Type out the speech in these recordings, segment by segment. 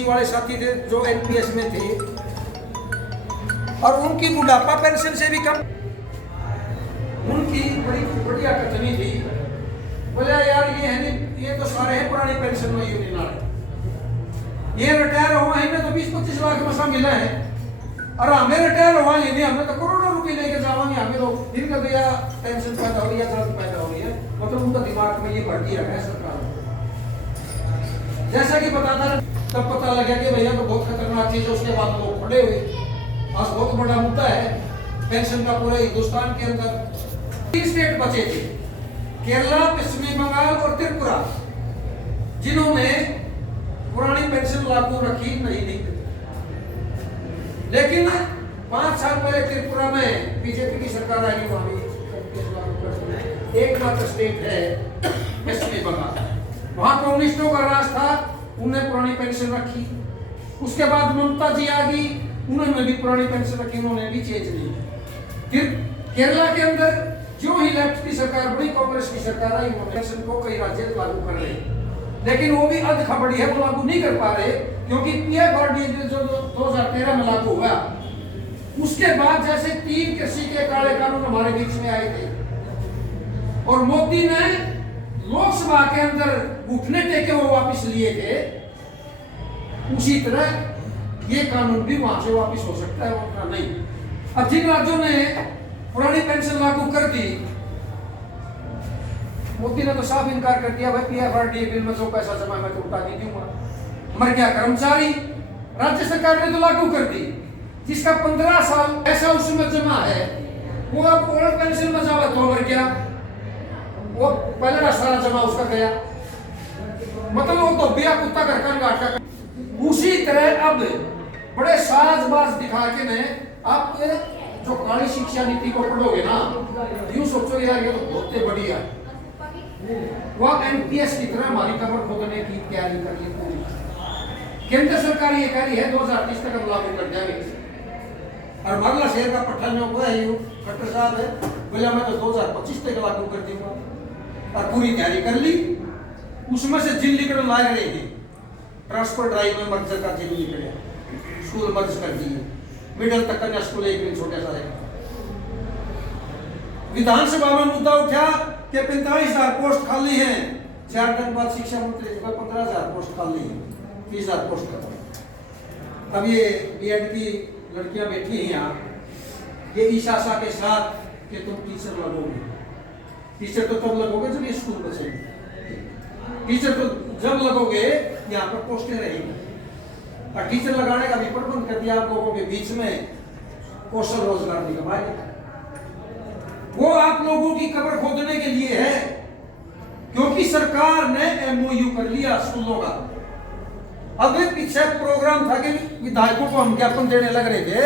NCC वाले साथी थे जो एनपीएस में थे, और उनकी बुढ़ापा पेंशन से भी कम। उनकी बड़ी बढ़िया कथनी थी, बोला यार ये है नहीं, ये तो सारे हैं पुरानी पेंशन में यूनियन वाले, ये रिटायर हुआ है तो 20-25 लाख मसा मिला है, और हमें रिटायर हुआ नहीं, हमें तो करोड़ों रुपए लेके जावांगे, हमें तो इनका तो या टेंशन पैदा हो रही है, जरूरत पैदा हो रही है, मतलब उनका दिमाग में ये भर दिया है सरकार। जैसा कि बताता तब पता लगा कि भैया तो बहुत खतरनाक चीज है, उसके बाद लोग खड़े हुए। आज बहुत बड़ा मुद्दा है पेंशन का पूरे हिंदुस्तान के अंदर। 3 स्टेट बचे थे, केरला, पश्चिमी बंगाल और त्रिपुरा, जिन्होंने पुरानी पेंशन लागू रखी नहीं। लेकिन 5 साल पहले त्रिपुरा में बीजेपी की सरकार आई, वहां भी एकमात्र स्टेट है पश्चिमी बंगाल, वहां कम्युनिस्टों का राज था, उन्हें पुरानी पेंशन रखी। उसके बाद ममता जी आ गई, उन्होंने भी पुरानी पेंशन रखी, उन्होंने भी चेंज नहीं। फिर केरला के अंदर जो ही लेफ्ट की सरकार बड़ी, कांग्रेस की सरकार आई, वो पेंशन को कई राज्य लागू कर रहे, लेकिन वो भी अध खबड़ी है, वो लागू नहीं कर पा रहे, क्योंकि पीएफआरडी जो 2013 में लागू हुआ, उसके बाद जैसे 3 कृषि के काले कानून हमारे बीच में आए थे, और मोदी ने लोकसभा के अंदर घुटने टेके वो वापिस लिए थे, उसी तरह ये कानून भी वहां से वापिस हो सकता है, उतना नहीं। अब जिन राज्यों ने पुरानी पेंशन लागू कर दी, मोदी ने तो साफ इनकार कर दिया, भाई पीएफआरडी बिल में जो पैसा जमा मैं तो उठा नहीं दूंगा। मर गया कर्मचारी, राज्य सरकार ने तो लागू कर दी, जिसका 15 साल पैसा उसमें जमा है, वो अब ओल्ड पेंशन में जावा तो मर गया, वो पहले का सारा जमा उसका गया, मतलब वो तो बिया कुत्ता घर का घाट का। उसी तरह अब बड़े साजबाज दिखा के ने आप जो काली शिक्षा नीति को पढ़ोगे ना, यूं सोचो यार ये तो बहुत बढ़िया, वो एनपीएस की तरह हमारी कमर खोदने की तैयारी कर ली पूरी। केंद्र सरकार ये कह रही है 2030 तक हम लागू कर देंगे, और मरला शहर का पट्टा जो हुआ है, खट्टर साहब है, बोला मैं तो 2025 तक लागू कर दूंगा, और पूरी तैयारी कर ली। उसमें से जिन निकल ला रहे थे, ट्रांसफर ड्राइव में मर्जर का जिन निकले, स्कूल मर्ज कर दिए, मिडिल तक का स्कूल एक दिन छोटे सा है। विधानसभा में मुद्दा उठा कि 45,000 पोस्ट खाली हैं, 4 दिन बाद शिक्षा मंत्री जी का 15,000 पोस्ट खाली है, 30,000 पोस्ट का। अब ये बीएड की लड़कियां बैठी हैं यहाँ, ये इस आशा के साथ कि तुम टीचर लगोगे। टीचर तो तब लगोगे जब ये स्कूल बचेंगे, टीचर तो जब लगोगे यहाँ पर पोस्टें रहेंगी, और टीचर लगाने का भी प्रबंध कर दिया आप लोगों के बीच में, कौशल रोजगार निगम वो आप लोगों की कब्र खोदने के लिए है, क्योंकि सरकार ने एमओयू कर लिया स्कूलों का। अब पीछे प्रोग्राम था कि विधायकों को हम ज्ञापन देने लग रहे थे,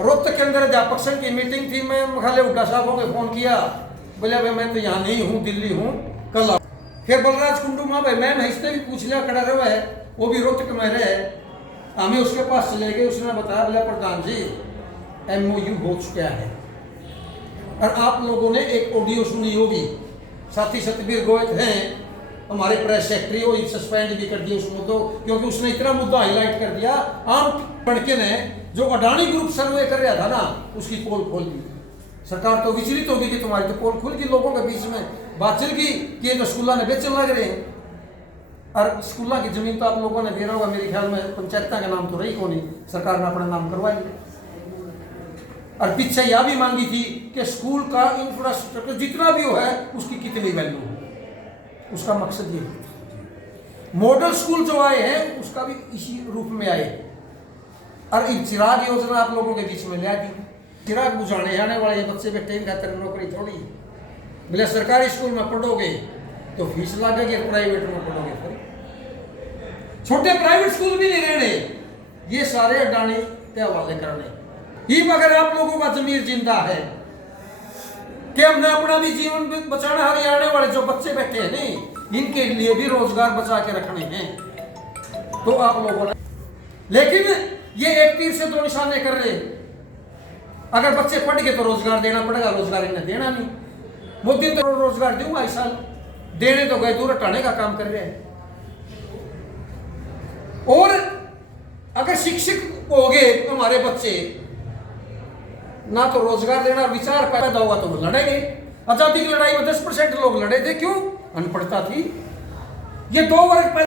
रोहतक के अंदर अध्यापक संघ की मीटिंग थी, मैं मेघालय हुड्डा साहबों को फोन किया, बोले भाई मैं तो यहाँ नहीं हूँ, दिल्ली हूँ, कल आओ। फिर बलराज कुंडू माँ भाई मैम हिस्से भी पूछ लिया, खड़ा रहा है, वो भी रोहतक में रहे, हमें उसके पास चले गए, उसने बताया बोला प्रधान जी एमओयू हो चुका है, और आप लोगों ने एक ऑडियो सुनी होगी, साथी सतबीर गोयत हैं हमारे प्रेस सेक्रेटरी, वो सस्पेंड भी कर दिया उस मुद्दों, क्योंकि उसने इतना मुद्दा हाईलाइट कर दिया। आम पढ़के ने जो अडानी ग्रुप सर्वे कर रहा था ना, उसकी पोल खोल दी। सरकार तो विचलित होगी कि तुम्हारी तो पोल खुल गई, लोगों के बीच में बात चल गई कि ये तो स्कूलों ने बेचने लग रहे हैं, और स्कूलों की जमीन तो आप लोगों ने दे रहा होगा, मेरे ख्याल में पंचायत का नाम तो रही को नहीं, सरकार ने अपना नाम करवा लिया। और पीछे यह भी मांगी थी कि स्कूल का इंफ्रास्ट्रक्चर जितना भी हो है उसकी कितनी वैल्यू हो, उसका मकसद ये मॉडल स्कूल जो आए हैं उसका भी इसी रूप में आए। और चिराग योजना आप लोगों के बीच में ले दी, चिराग बुझाने आने वाले बच्चे बैठे खातर नौकरी थोड़ी, बोले सरकारी स्कूल में पढ़ोगे तो फीस लगेगी, प्राइवेट में पढ़ोगे फिर छोटे प्राइवेट स्कूल भी नहीं रहने, ये सारे अडानी के हवाले करने ही। मगर आप लोगों का जमीर जिंदा है कि हमने अपना भी जीवन बचाना, हरियाणा वाले जो बच्चे बैठे हैं नहीं, इनके लिए भी रोजगार बचा के रखने हैं, तो आप लोगों ने, लेकिन ये एक तीर से 2 निशाने कर रहे। अगर बच्चे पढ़ गए तो रोजगार देना पड़ेगा, रोजगार इन्हें देना नहीं। मोदी तो रोजगार दूंगा इस साल, देने तो गए दूर हटाने का काम कर रहे हैं। अगर शिक्षित हो गए हमारे बच्चे, ना तो रोजगार देना, विचार पैदा होगा तो वो लड़ेंगे। आजादी की लड़ाई में 10% लोग लड़े थे, क्यों? अनपढ़ता थी। ये दो वर्ग